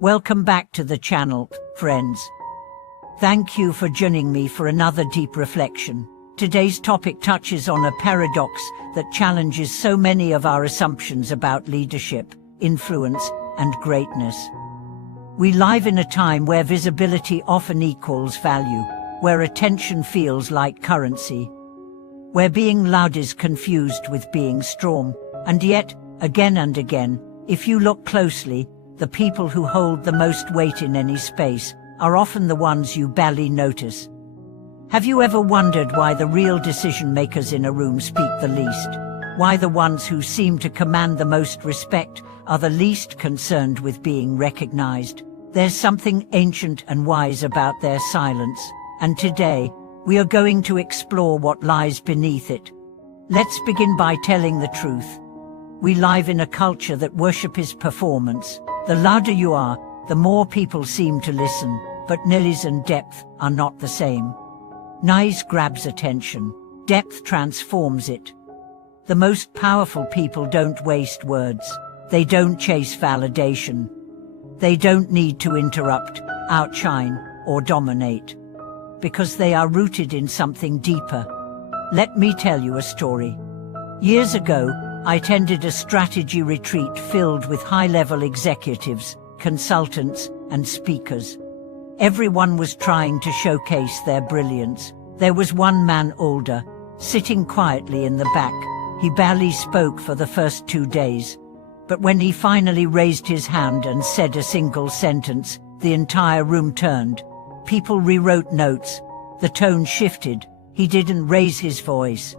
Welcome back to the channel, friends. Thank you for joining me for another deep reflection. Today's topic touches on a paradox that challenges so many of our assumptions about leadership, influence, and greatness. We live in a time where visibility often equals value, where attention feels like currency, where being loud is confused with being strong, and yet, again and again, if you look closely, the people who hold the most weight in any space are often the ones you barely notice. Have you ever wondered why the real decision makers in a room speak the least? Why the ones who seem to command the most respect are the least concerned with being recognized? There's something ancient and wise about their silence, and today, we are going to explore what lies beneath it. Let's begin by telling the truth. We live in a culture that worships performance. The louder you are, the more people seem to listen, but noise and depth are not the same. Noise grabs attention, depth transforms it. The most powerful people don't waste words. They don't chase validation. They don't need to interrupt, outshine, or dominate, because they are rooted in something deeper. Let me tell you a story. Years ago, I attended a strategy retreat filled with high-level executives, consultants, and speakers. Everyone was trying to showcase their brilliance. There was one man older, sitting quietly in the back. He barely spoke for the first 2 days. But when he finally raised his hand and said a single sentence, the entire room turned. People rewrote notes. The tone shifted. He didn't raise his voice.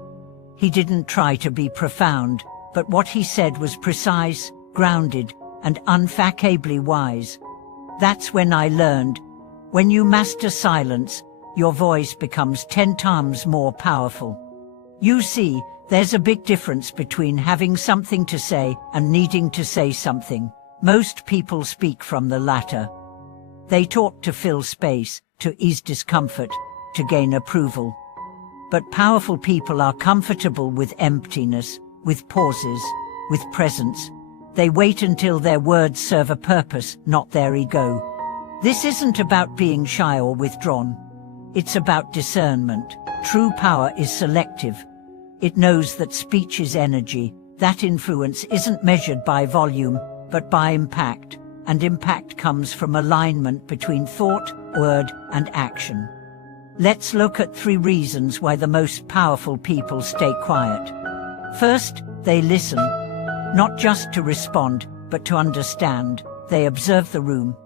He didn't try to be profound, but what he said was precise, grounded, and unfakeably wise. That's when I learned, when you master silence, your voice becomes 10 times more powerful. You see, there's a big difference between having something to say and needing to say something. Most people speak from the latter. They talk to fill space, to ease discomfort, to gain approval. But powerful people are comfortable with emptiness, with pauses, with presence. They wait until their words serve a purpose, not their ego. This isn't about being shy or withdrawn. It's about discernment. True power is selective. It knows that speech is energy, that influence isn't measured by volume, but by impact, and impact comes from alignment between thought, word, and action. Let's look at 3 reasons why the most powerful people stay quiet. First, they listen. Not just to respond, but to understand. They observe the room.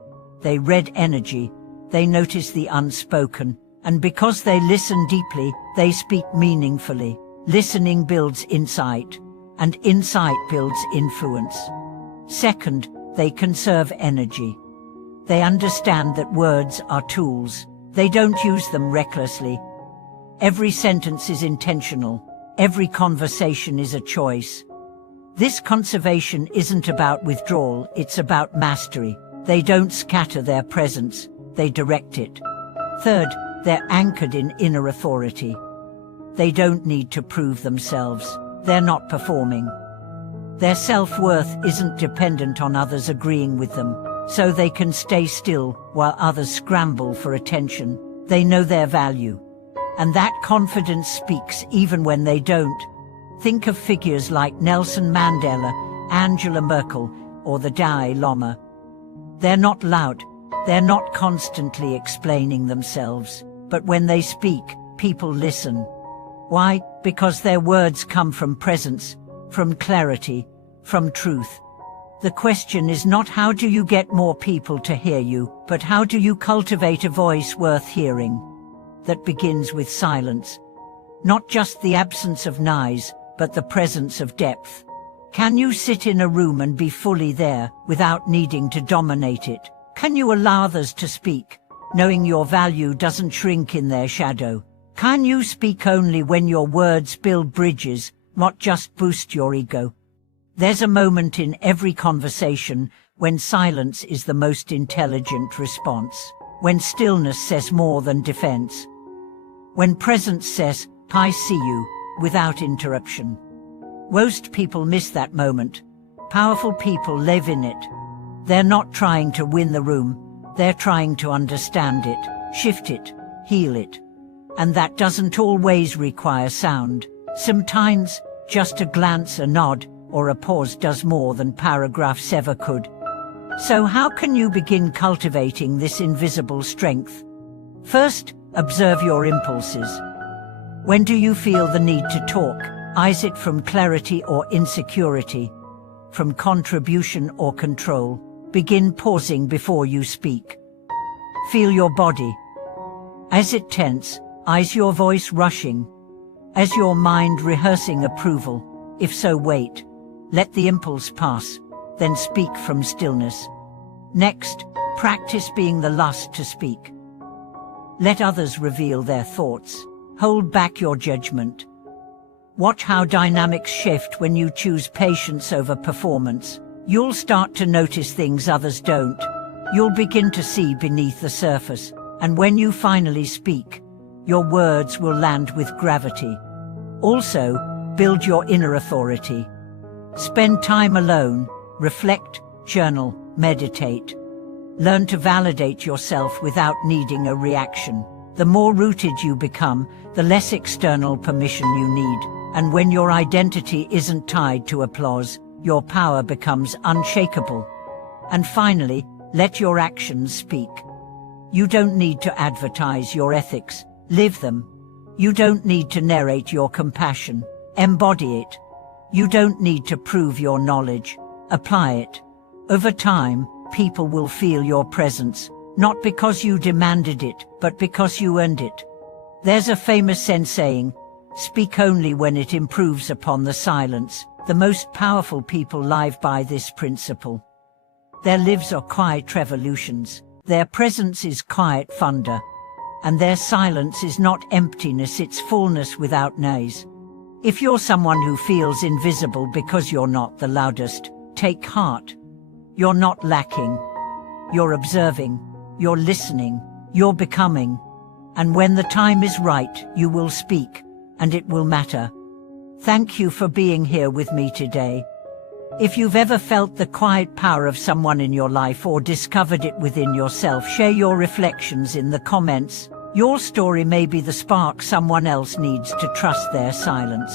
They read energy. They notice the unspoken. And because they listen deeply, they speak meaningfully. Listening builds insight, and insight builds influence. Second, they conserve energy. They understand that words are tools. They don't use them recklessly. Every sentence is intentional. Every conversation is a choice. This conservation isn't about withdrawal, it's about mastery. They don't scatter their presence, they direct it. Third, they're anchored in inner authority. They don't need to prove themselves. They're not performing. Their self-worth isn't dependent on others agreeing with them, so they can stay still while others scramble for attention. They know their value. And that confidence speaks even when they don't. Think of figures like Nelson Mandela, Angela Merkel, or the Dalai Lama. They're not loud. They're not constantly explaining themselves. But when they speak, people listen. Why? Because their words come from presence, from clarity, from truth. The question is not how do you get more people to hear you, but how do you cultivate a voice worth hearing? That begins with silence. Not just the absence of noise, but the presence of depth. Can you sit in a room and be fully there, without needing to dominate it? Can you allow others to speak, knowing your value doesn't shrink in their shadow? Can you speak only when your words build bridges, not just boost your ego? There's a moment in every conversation when silence is the most intelligent response, when stillness says more than defense, when presence says, "I see you," without interruption. Most people miss that moment. Powerful people live in it. They're not trying to win the room, they're trying to understand it, shift it, heal it. And that doesn't always require sound. Sometimes, just a glance, a nod, or a pause does more than paragraphs ever could. So how can you begin cultivating this invisible strength? First, observe your impulses. When do you feel the need to talk? Is it from clarity or insecurity? From contribution or control? Begin pausing before you speak. Feel your body. Is it tense? Is your voice rushing? Is your mind rehearsing approval? If so, wait. Let the impulse pass, then speak from stillness. Next, practice being the last to speak. Let others reveal their thoughts. Hold back your judgment. Watch how dynamics shift when you choose patience over performance. You'll start to notice things others don't. You'll begin to see beneath the surface, and when you finally speak, your words will land with gravity. Also, build your inner authority. Spend time alone, reflect, journal, meditate. Learn to validate yourself without needing a reaction. The more rooted you become, the less external permission you need. And when your identity isn't tied to applause, your power becomes unshakable. And finally, let your actions speak. You don't need to advertise your ethics, live them. You don't need to narrate your compassion, embody it. You don't need to prove your knowledge, apply it. Over time, people will feel your presence, not because you demanded it, but because you earned it. There's a famous Zen saying, speak only when it improves upon the silence. The most powerful people live by this principle. Their lives are quiet revolutions, their presence is quiet thunder, and their silence is not emptiness, it's fullness without noise. If you're someone who feels invisible because you're not the loudest, take heart. You're not lacking. You're observing, you're listening, you're becoming. And when the time is right, you will speak, and it will matter. Thank you for being here with me today. If you've ever felt the quiet power of someone in your life or discovered it within yourself, share your reflections in the comments. Your story may be the spark someone else needs to trust their silence.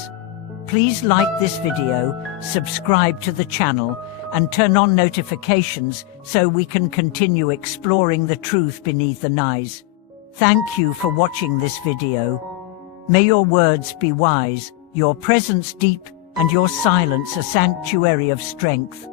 Please like this video, subscribe to the channel, and turn on notifications so we can continue exploring the truth beneath the noise. Thank you for watching this video. May your words be wise, your presence deep, and your silence a sanctuary of strength.